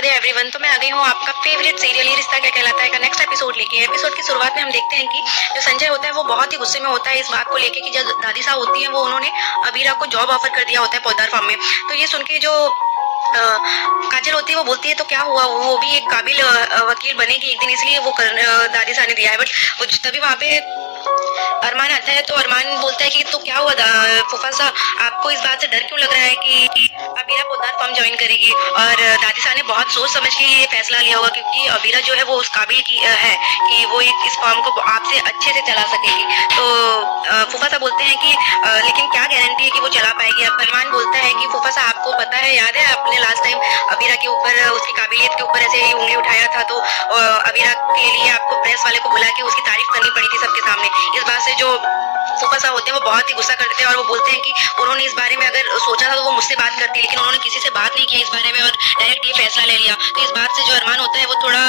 Radhe everyone. तो मैं आ गई हूँ आपका फेवरेट सीरियल ये रिश्ता क्या कहलाता है का नेक्स्ट एपिसोड लेके। एपिसोड की शुरुआत में हम देखते हैं कि जो संजय होता है वो बहुत ही गुस्से में होता है इस बात को लेके कि जब दादी साहब होती है वो उन्होंने अबीरा को जॉब ऑफर कर दिया होता है पौधार फार्म में। तो ये सुन के जो काजल होती है वो बोलती है तो क्या हुआ, वो भी एक काबिल वकील बनेगी एक दिन, इसलिए वो दादी साहब ने दिया है। बट तभी वहाँ पे अरमान आता है तो अरमान बोलता है कि तो क्या हुआ फूफा साहब, आपको इस बात से डर क्यों लग रहा है कि अबीरा पोद्दार फर्म ज्वाइन करेगी। और दादी साहब ने बहुत सोच समझ के ये फैसला लिया होगा क्योंकि अबीरा जो है वो उस काबिल की है कि वो इस फर्म को आपसे अच्छे से चला सकेगी। तो फूफा साहब बोलते हैं कि लेकिन क्या गारंटी है कि वो चला पाएगी। अब अरमान बोलता है कि फूफा साहब आपको पता है, याद है आपने लास्ट टाइम अबीरा के ऊपर उसकी काबिलियत के ऊपर ऐसे ही उंगली उठाया था तो अबीरा के लिए आपको प्रेस वाले को बुला के उसकी तारीफ करनी पड़ी थी सबके सामने। इस बात से जो फूफा साहब होते हैं वो बहुत ही गुस्सा करते हैं और वो बोलते हैं कि उन्होंने इस बारे में अगर सोचा था तो वो मुझसे बात करती, लेकिन उन्होंने किसी से बात नहीं किया इस बारे में और डायरेक्ट ये फैसला ले लिया। तो इस बात से जो अरमान होता है वो थोड़ा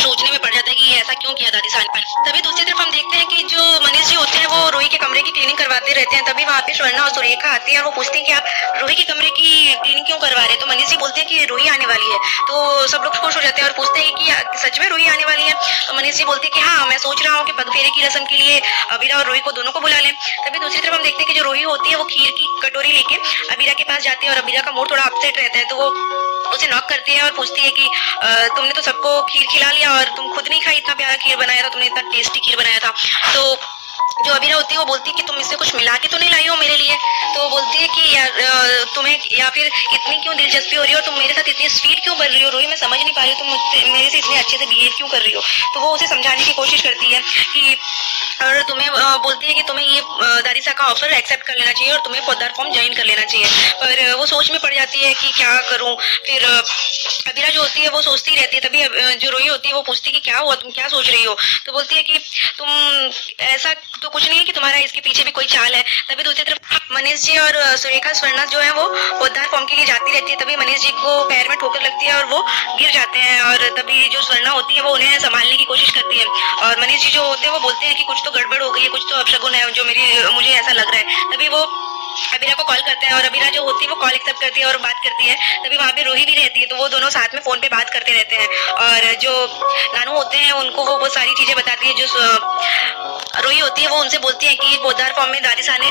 सोचने में पड़ जाता है कि ये ऐसा क्यों किया दादी साहब पर। तभी दूसरी तरफ हम देखते हैं कि जो मनीष जी होते हैं वो रोही के कमरे की क्लीनिंग करवाते रहते हैं। तभी वहाँ पे स्वर्णा और सुरेखा आती है और वो पूछते हैं कि आप रोही के कमरे की क्लीनिंग क्यों करवा रहे हैं। तो मनीष जी बोलते हैं कि रोही आने वाली है। तो सब लोग खुश हो जाते हैं और पूछते हैं कि सच में रोही आने वाली है। तो मनीष जी बोलते हैं कि हाँ, मैं सोच रहा हूँ कि पगफेरे की रस्म के लिए अबीरा और रोही को दोनों को बुला लें। तभी दूसरी तरफ हम देखते हैं कि जो रोही होती है वो खीर की कटोरी लेके अबीरा के पास जाती है और अबीरा का मूड थोड़ा अपसेट रहता है तो वो उसे नॉक करती है और पूछती है कि तुमने तो सबको खीर खिला लिया और तुम खुद नहीं खाई, इतना प्यारा खीर बनाया था तुमने, इतना टेस्टी खीर बनाया था। तो जो अबीरा होती है वो बोलती है कि तुम इससे कुछ मिला के तो नहीं लाई हो मेरे लिए। तो वो बोलती है कि यार तुम्हें या फिर इतनी क्यों दिलचस्पी हो रही है और तुम मेरे साथ इतनी स्वीट क्यों बन रही हो रोही, मैं समझ नहीं पा रही हूँ तुम मुझसे मेरे से इतने अच्छे से बिहेव क्यों कर रही हो। तो वो उसे समझाने की कोशिश करती है कि और तुम्हें बोलती है कि तुम्हें ये दादी साहब का ऑफर एक्सेप्ट कर लेना चाहिए और तुम्हें पोद्दार फॉर्म ज्वाइन कर लेना चाहिए। पर वो सोच में पड़ जाती है कि क्या करूं। फिर अबीरा जो होती है वो सोचती रहती है। तभी जो रोही होती है वो पूछती है कि क्या हुआ, तुम क्या सोच रही हो। तो बोलती है कि तुम ऐसा तो कुछ नहीं है कि तुम्हारा इसके पीछे भी कोई चाल है। तभी दूसरी तरफ मनीष जी और सुरेखा स्वर्णा जो है वो पोद्दार फॉर्म के लिए जाती रहती है। तभी मनीष जी को पैर में ठोकर लगती है और वो गिर जाते हैं और तभी जो स्वर्णा होती है वो उन्हें संभालने की कोशिश करती है और मनीष जी जो होते हैं वो बोलते हैं कि कुछ तो गड़बड़ हो गई है, कुछ तो अपशगुन है जो मुझे ऐसा लग रहा है। तभी वो अबीरा को कॉल करते हैं और अबीरा जो होती है वो कॉल एक्सेप्ट करती है और बात करती है। तभी वहाँ पे रोही भी रहती है तो वो दोनों साथ में फोन पे बात करते रहते हैं और जो नानू होते हैं उनको वो सारी चीजें बताती है। जो रोही होती है वो उनसे बोलती है कि पोद्दार फॉर्म में दादी साहब ने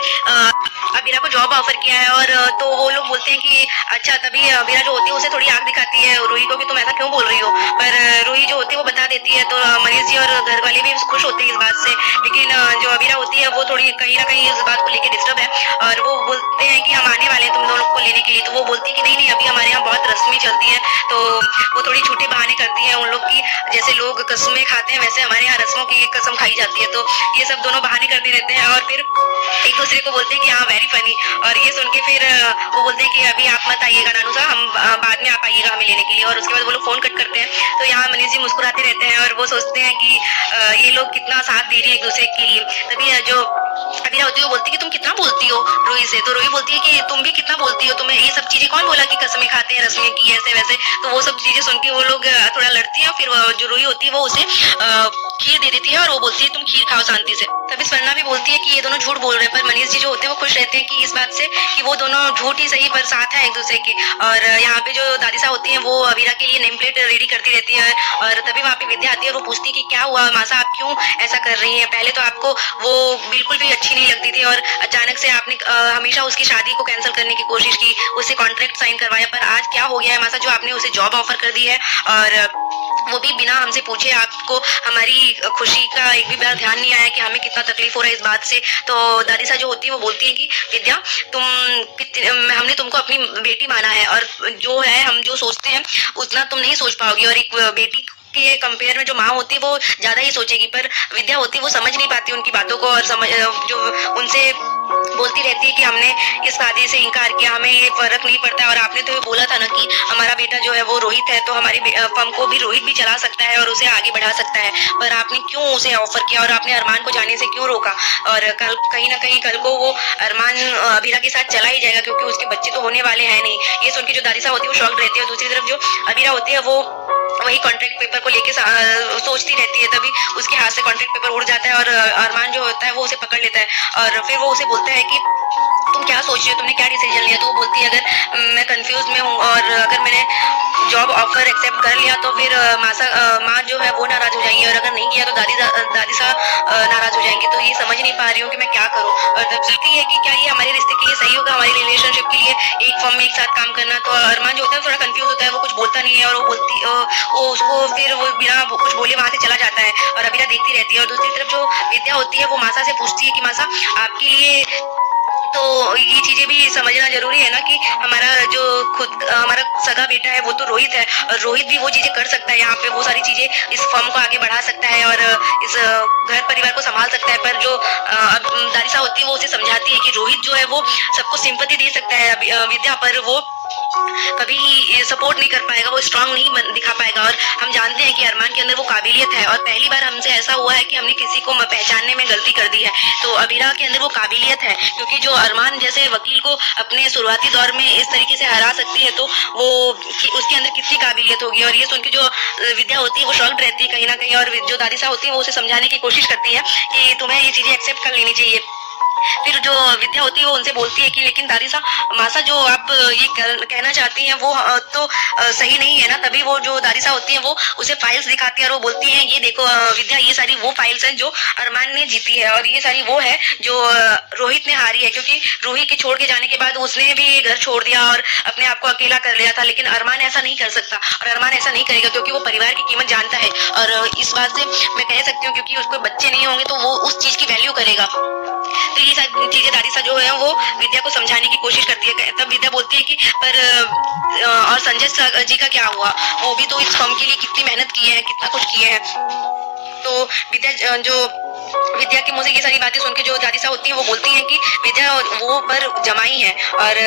अबीरा को जॉब ऑफर किया है और तो वो लोग बोलते हैं कि अच्छा। तभी अबीरा जो होती है उसे थोड़ी आग दिखाती है रोही को कि तुम ऐसा क्यों बोल रही हो। पर रोही जो होती है वो बता देती है तो मनीष जी और घर वाले भी खुश होते हैं इस बात से। लेकिन जो अबीरा होती है वो थोड़ी कहीं ना कहीं इस बात को लेकर डिस्टर्ब है और वो बोलते हैं कि हम आने वाले हैं तुम दोनों को लेने के लिए। तो वो बोलती है कि नहीं नहीं, अभी हमारे यहाँ बहुत रस्में चलती है। तो वो थोड़ी झूठे बहाने करती है उन लोग की, जैसे लोग कस्में खाते हैं वैसे हमारे यहाँ रस्मों की कसम खाई जाती है। तो ये सब दोनों बहाने करते रहते हैं और फिर एक दूसरे को बोलते हैं कि हाँ वेरी फनी। और ये सुन के फिर वो बोलते हैं कि अभी आप मत आइएगा नानू साहब, हम बाद में आप आइएगा हमें लेने के लिए। और उसके बाद वो लोग फोन कट करते हैं। तो यहाँ मनीष जी मुस्कुराते रहते हैं और वो सोचते हैं कि ये लोग कितना साथ दे रही है एक दूसरे के लिए। तभी जो अबीरा होती है वो बोलती है कि तुम कितना बोलती हो रोही से। तो रोही बोलती है कि तुम भी कितना बोलती हो, तुम्हें ये सब चीजें कौन बोला कि कसमें खाते हैं रस्में की ऐसे वैसे। तो वो सब चीजें सुन के वो लोग थोड़ा लड़ती है। फिर जो रोही होती है वो उसे खीर दे देती है और वो बोलती है तुम खीर खाओ शांति से। तभी स्वर्णा भी बोलती है कि ये दोनों झूठ बोल रहे हैं। पर मनीष जी जो होते हैं वो खुश रहते हैं कि इस बात से कि वो दोनों झूठ ही सही पर साथ है एक दूसरे के। और यहाँ पे जो दादी साहब होती है वो अबीरा के लिए नेम प्लेट रेडी करती रहती है और तभी वहाँ पे विद्या आती है और वो पूछती है कि क्या हुआ मासा, आप क्यों ऐसा कर रही है। पहले तो आपको वो बिल्कुल भी अच्छी नहीं लगती थी और अचानक से आपने हमेशा उसकी शादी को कैंसिल करने की कोशिश की, उससे कॉन्ट्रैक्ट साइन करवाया। पर आज क्या हो गया है मासा जो आपने उसे जॉब ऑफर कर दी है और वो भी बिना हमसे पूछे। आपको हमारी खुशी का एक भी बार ध्यान नहीं आया कि हमें कितना तकलीफ हो रहा है इस बात से। तो दादी साहब जो होती है वो बोलती है कि विद्या हमने तुमको अपनी बेटी माना है और जो है हम जो सोचते हैं उतना तुम नहीं सोच पाओगी और एक बेटी के कंपेयर में जो माँ होती है वो ज्यादा ही सोचेगी। पर विद्या होती है वो समझ नहीं पाती उनकी बातों को और जो उनसे बोलती रहती है कि हमने इस शादी से इनकार किया, हमें ये फर्क नहीं पड़ता है और आपने तो ये बोला था ना कि हमारा बेटा जो है वो रोहित है तो हमारी फर्म को भी रोहित भी चला सकता है और उसे आगे बढ़ा सकता है। पर आपने क्यों उसे ऑफर किया और आपने अरमान को जाने से क्यों रोका। और कल कहीं ना कहीं कल को वो अरमान अबीरा के साथ चला ही जाएगा क्योंकि उसके बच्चे तो होने वाले हैं नहीं। ये सुन के जो दादी साहब होती है वो शॉक्ड रहती है और दूसरी तरफ जो अबीरा होती है वो वही कॉन्ट्रैक्ट पेपर को लेके सोचती रहती है। तभी उसके हाथ से कॉन्ट्रैक्ट पेपर उड़ जाता है और अरमान जो होता है वो उसे पकड़ लेता है और फिर वो उसे बोलता है कि तुम क्या सोच रही हो, तुमने क्या डिसीजन लिया। तो वो बोलती है अगर मैं कंफ्यूज में हूँ और अगर मैंने जॉब ऑफर एक्सेप्ट कर लिया तो फिर माँ जो है वो नाराज हो जाएंगी, और अगर नहीं किया तो दादी सा नाराज हो जाएंगे। तो ये समझ नहीं पा रही हूँ कि मैं क्या करूँ। और चलती है कि क्या ये हमारे रिश्ते के लिए सही होगा, हमारी रिलेशनशिप के लिए एक फर्म में एक साथ काम करना। तो अरमान जो होता है थोड़ा कंफ्यूज होता है, वो कुछ बोलता नहीं है, और वो उसको फिर वो बिना कुछ बोले वहां से चला जाता है, और अबीरा देखती रहती है। और दूसरी तरफ जो विद्या होती है वो मासा से पूछती है कि मासा आपके लिए तो ये चीजें भी समझना जरूरी है ना कि हमारा सगा बेटा है वो तो रोहित है, और रोहित भी वो चीजें कर सकता है, यहाँ पे वो सारी चीजें इस फर्म को आगे बढ़ा सकता है और इस घर परिवार को संभाल सकता है। पर जो दारिसा होती है वो उसे समझाती है कि रोहित जो है वो सबको सिंपैथी दे सकता है विद्या पर, वो कभी सपोर्ट नहीं कर पाएगा, वो स्ट्रांग नहीं दिखा पाएगा। और हम जानते हैं कि अरमान के अंदर वो काबिलियत है, और पहली बार हमसे ऐसा हुआ है कि हमने किसी को पहचानने में गलती कर दी है। तो अबीरा के अंदर वो काबिलियत है, क्योंकि जो अरमान जैसे वकील को अपने शुरुआती दौर में इस तरीके से हरा सकती है, तो वो उसके अंदर कितनी काबिलियत होगी। और ये सुन के जो विद्या होती है वो शॉक्ड रहती है कहीं ना कहीं, और जो दादी साहब होती है वो उसे समझाने की कोशिश करती है कि तुम्हें ये चीजें एक्सेप्ट कर लेनी चाहिए। फिर जो विद्या होती है वो उनसे बोलती है कि लेकिन दादी मासा जो आप ये कहना चाहती हैं वो तो सही नहीं है ना। तभी वो जो दादी होती है वो उसे फाइल्स दिखाती है, और वो बोलती है ये देखो विद्या, ये सारी वो फाइल्स हैं जो अरमान ने जीती है, और ये सारी वो है जो रोहित ने हारी है, क्योंकि रोहित के छोड़ के जाने के बाद उसने भी घर छोड़ दिया और अपने आप को अकेला कर लिया था। लेकिन अरमान ऐसा नहीं कर सकता, और अरमान ऐसा नहीं करेगा क्योंकि वो परिवार की कीमत जानता है। और इस बात से मैं कह सकती हूँ क्योंकि उसको बच्चे नहीं होंगे तो वो उस चीज की वैल्यू करेगा। तो ये सारी चीजें दादी सा जो है वो विद्या को समझाने की कोशिश करती है। तब विद्या बोलती है कि पर और संजय जी का क्या हुआ, वो भी तो इस फर्म के लिए कितनी मेहनत की है, कितना कुछ किए हैं। तो विद्या के मुंह से ये सारी बातें सुन के जो दादी साहब होती है वो बोलती हैं कि विद्या वो पर जमाई है, और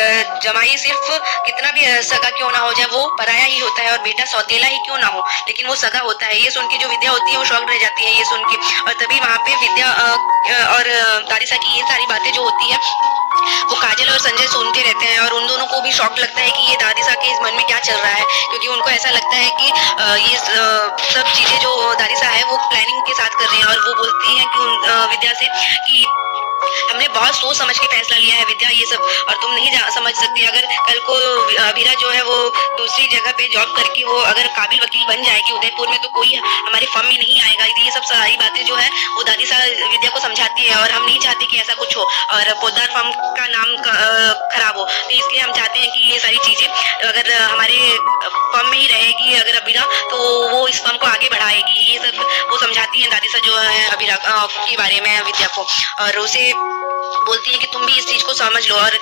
जमाई सिर्फ कितना भी सगा क्यों ना हो जाए वो पराया ही होता है, और बेटा सौतेला ही क्यों ना हो लेकिन वो सगा होता है। ये सुन के जो विद्या होती है वो शॉक्ड रह जाती है ये सुन के। और तभी वहाँ पे विद्या और दादी साहब की ये सारी बातें जो होती है वो काजल और संजय सुनते रहते हैं, और उन दोनों को भी शॉक लगता है कि ये दादी साहब के इस मन में क्या चल रहा है, क्योंकि उनको ऐसा लगता है कि ये सब चीजें जो दादी साहब है वो प्लानिंग के साथ कर रही हैं। और वो बोलती हैं कि विद्या से कि हमने बहुत सोच समझ के फैसला लिया है विद्या, ये सब और तुम नहीं समझ सकती। अगर कल को अबीरा जो है वो दूसरी जगह पे जॉब करके वो अगर काबिल वकील बन जाएगी उदयपुर में, तो कोई हमारे फर्म में नहीं आएगा। ये सब सारी बातें जो है वो दादी साहब विद्या को समझाती है, और हम नहीं चाहते कि ऐसा कुछ हो और पोदार फर्म का नाम खराब हो। तो इसलिए हम चाहते हैं कि ये सारी चीजें अगर हमारे फर्म में ही रहेगी अगर अबीरा, तो वो इस फर्म को आगे बढ़ाएगी। ये सब वो समझाती है दादी साहब जो है अबीरा के बारे में विद्या को, और उसे बोलती है कि तुम भी इस चीज को समझ लो। और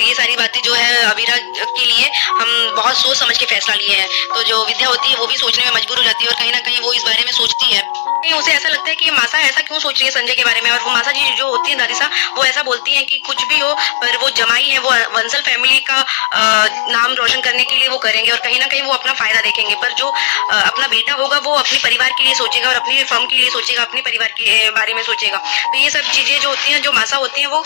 ये सारी बातें जो है अबीरा के लिए हम बहुत सोच समझ के फैसला लिए हैं। तो जो विद्या होती है वो भी सोचने में मजबूर हो जाती है, और कहीं ना कहीं वो इस बारे में सोचती है। उसे ऐसा लगता है कि मासा ऐसा क्यों सोच रही है संजय के बारे में। और वो मासा जी जो होती है दादिसा, वो ऐसा बोलती हैं कि कुछ भी हो पर वो जमाई है, वो वंसल फैमिली का नाम रोशन करने के लिए वो करेंगे, और कहीं ना कहीं वो अपना फायदा देखेंगे। पर जो अपना बेटा होगा वो अपने परिवार के लिए सोचेगा, और अपनी फर्म के लिए सोचेगा, अपने परिवार के बारे में सोचेगा। तो ये सब चीजें जो होती हैं, जो मासा होती है वो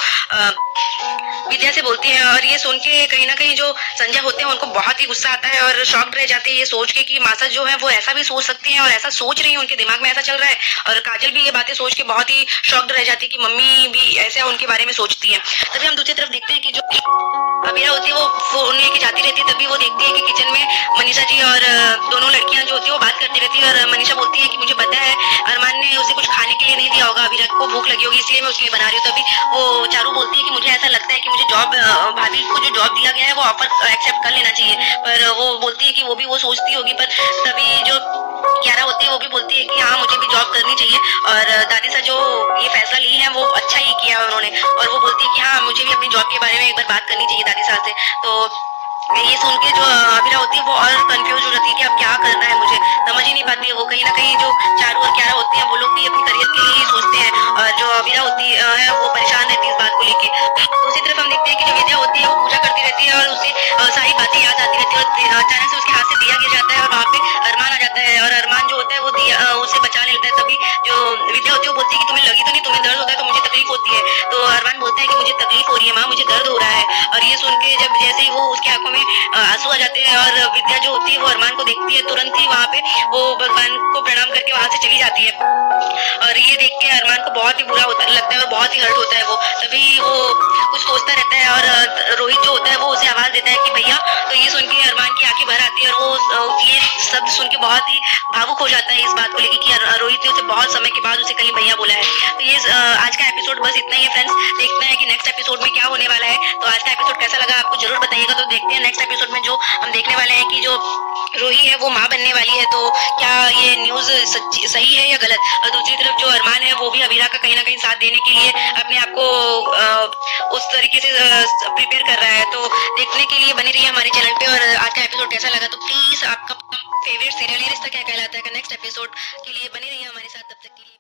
विद्या से बोलती है। और ये सुन के कहीं ना कहीं जो संजय होते हैं उनको बहुत ही गुस्सा आता है, और शॉक्ड रह जाते हैं ये सोच के कि मासा जो है वो ऐसा भी सोच सकती है, और ऐसा सोच रही है, उनके दिमाग में ऐसा चल रहा है। और काजल भी ये बातें सोच के बहुत ही शॉक्ड रह जाती है कि मम्मी भी ऐसे उनके बारे में सोचती है। तभी हम दूसरी तरफ देखते हैं कि जो अबीरा होती है वो फोन लेके जाती रहती है। तभी वो देखती है कि किचन में मनीषा जी और दोनों लड़कियां जो होती है वो बात करती रहती है, और मनीषा बोलती है कि मुझे पता है अरमान ने उसे कुछ खाने के लिए नहीं दिया होगा, अबीरा को भूख लगी होगी इसलिए मैं उसके लिए बना रही हूँ। तभी वो चारू बोलती है कि मुझे ऐसा लगता है कि मुझे जॉब, भाभी को जो जॉब दिया गया है वो ऑफर एक्सेप्ट कर लेना चाहिए। पर वो बोलती है कि वो भी वो सोचती होगी। पर तभी जो कियारा होती है वो भी बोलती है कि हाँ मुझे भी जॉब करनी चाहिए, और दादी सा जो ये फैसला ली है वो अच्छा ही किया उन्होंने। और वो बोलती है कि हाँ मुझे भी अपनी जॉब के बारे में एक बार बात करनी चाहिए दादी साहब से। तो ये सुन के जो अबीरा होती है वो और कंफ्यूज हो जाती है कि अब क्या करना है, मुझे समझ ही नहीं पाती है। वो कहीं ना कहीं जो चारू और कियारा होती है वो लोग भी अपनी करियर के लिए ही सोचते हैं, और जो अबीरा होती है वो परेशान रहती है इस बात को लेके। दूसरी तरफ हम देखते हैं कि जो विद्या होती है वो पूजा करती रहती है, और उसे सारी बातें याद आती रहती है, और अचानक से उसके हाथ से दिया गिर जाता है, और वहाँ पे अरमान आ जाता है, और अरमान जो होता है वो दिया उसे बचा लेता है। तभी जो विद्या होती है वो बोलती है कि तुम्हें लगी तो नहीं, तुम्हें दर्द होता है तो मुझे तकलीफ होती है। तो अरमान बोलता है कि मुझे तकलीफ हो रही है माँ, मुझे दर्द हो रहा है। और ये सुन के जब जैसे ही वो उसकी आंखों में आंसू आ जाते हैं, और विद्या जो होती है वो अरमान को देखती है, तुरंत ही वहाँ पे वो भगवान को प्रणाम करके वहाँ से चली जाती है। और ये देख के अरमान को बहुत ही बुरा लगता है, और बहुत ही हर्ट होता है वो। तभी वो कुछ सोचता रहता है, और रोहित जो होता है वो उसे आवाज देता है कि भैया। तो ये सुन के अरमान की आंखें भर आती है, और वो ये शब्द सुन के बहुत ही भावुक हो जाता है इस बात को लेके कि रोहित ने उसे बहुत समय के बाद उसे कहीं भैया बोला है। तो ये आज का एपिसोड बस इतना ही है फ्रेंड्स। देखते हैं कि नेक्स्ट एपिसोड में क्या होने वाला है। तो आज का एपिसोड कैसा लगा आपको जरूर बताइएगा। तो देखते हैं नेक्स्ट एपिसोड में जो हम देखने वाले हैं कि जो रूही है वो माँ बनने वाली है। तो क्या ये न्यूज़ सही है या गलत? और दूसरी तरफ जो अरमान है वो भी अबीरा का कहीं ना कहीं साथ देने के लिए अपने आप को उस तरीके से प्रिपेयर कर रहा है। तो देखने के लिए बनी रहिए हमारे चैनल पे। और आज का एपिसोड कैसा लगा तो प्लीज आपका फेवरेट सीरियल ये रिश्ता क्या कहलाता है का नेक्स्ट एपिसोड के लिए बने रहिए हमारे साथ। तब तक के लिए